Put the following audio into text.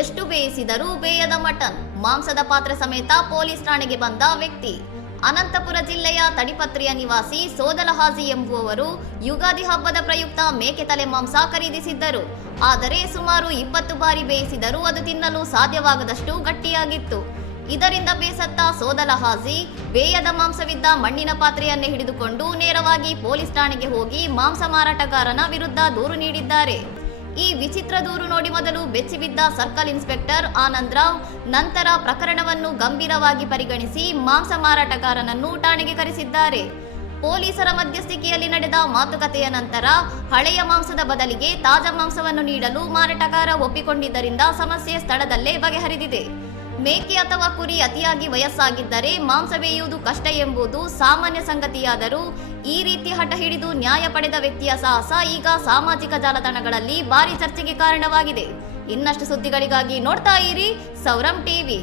ಎಷ್ಟು ಬೇಯಿಸಿದರೂ ಬೇಯದ ಮಟನ್, ಮಾಂಸದ ಪಾತ್ರೆ ಸಮೇತ ಪೊಲೀಸ್ ಠಾಣೆಗೆ ಬಂದ ವ್ಯಕ್ತಿ. ಅನಂತಪುರ ಜಿಲ್ಲೆಯ ತಡಿಪತ್ರಿಯ ನಿವಾಸಿ ಸೋದಲಹಾಜಿ ಎಂಬುವವರು ಯುಗಾದಿ ಹಬ್ಬದ ಪ್ರಯುಕ್ತ ಮೇಕೆ ತಲೆ ಮಾಂಸ ಖರೀದಿಸಿದ್ದರು. ಆದರೆ ಸುಮಾರು 20 ಬಾರಿ ಬೇಯಿಸಿದರೂ ಅದು ತಿನ್ನಲು ಸಾಧ್ಯವಾಗದಷ್ಟು ಗಟ್ಟಿಯಾಗಿತ್ತು. ಇದರಿಂದ ಬೇಸತ್ತ ಸೋದಲಹಾಜಿ ಬೇಯದ ಮಾಂಸವಿದ್ದ ಮಣ್ಣಿನ ಪಾತ್ರೆಯನ್ನೇ ಹಿಡಿದುಕೊಂಡು ನೇರವಾಗಿ ಪೊಲೀಸ್ ಠಾಣೆಗೆ ಹೋಗಿ ಮಾಂಸ ಮಾರಾಟಗಾರನ ವಿರುದ್ಧ ದೂರು ನೀಡಿದ್ದಾರೆ. ಈ ವಿಚಿತ್ರ ದೂರು ನೋಡಿ ಮೊದಲು ಬೆಚ್ಚಿಬಿದ್ದ ಸರ್ಕಲ್ ಇನ್ಸ್ಪೆಕ್ಟರ್ ಆನಂದರಾವ್ ನಂತರ ಪ್ರಕರಣವನ್ನು ಗಂಭೀರವಾಗಿ ಪರಿಗಣಿಸಿ ಮಾಂಸ ಮಾರಾಟಗಾರನನ್ನು ಠಾಣೆಗೆ ಕರೆಸಿದ್ದಾರೆ. ಪೊಲೀಸರ ಮಧ್ಯಸ್ಥಿಕೆಯಲ್ಲಿ ನಡೆದ ಮಾತುಕತೆಯ ನಂತರ ಹಳೆಯ ಮಾಂಸದ ಬದಲಿಗೆ ತಾಜಾ ಮಾಂಸವನ್ನು ನೀಡಲು ಮಾರಾಟಗಾರ ಒಪ್ಪಿಕೊಂಡಿದ್ದರಿಂದ ಸಮಸ್ಯೆ ಸ್ಥಳದಲ್ಲೇ ಬಗೆಹರಿದಿದೆ. ಮೇಕೆ ಅಥವಾ ಕುರಿ ಅತಿಯಾಗಿ ವಯಸ್ಸಾಗಿದ್ದರೆ ಮಾಂಸ ಬೇಯುವುದು ಕಷ್ಟ ಎಂಬುದು ಸಾಮಾನ್ಯ ಸಂಗತಿಯಾದರೂ ಈ ರೀತಿ ಹಠ ಹಿಡಿದು ನ್ಯಾಯ ಪಡೆದ ವ್ಯಕ್ತಿಯ ಸಾಹಸ ಈಗ ಸಾಮಾಜಿಕ ಜಾಲತಾಣಗಳಲ್ಲಿ ಭಾರಿ ಚರ್ಚೆಗೆ ಕಾರಣವಾಗಿದೆ. ಇನ್ನಷ್ಟು ಸುದ್ದಿಗಳಿಗಾಗಿ ನೋಡ್ತಾ ಇರಿ ಸೌರಂ ಟಿವಿ.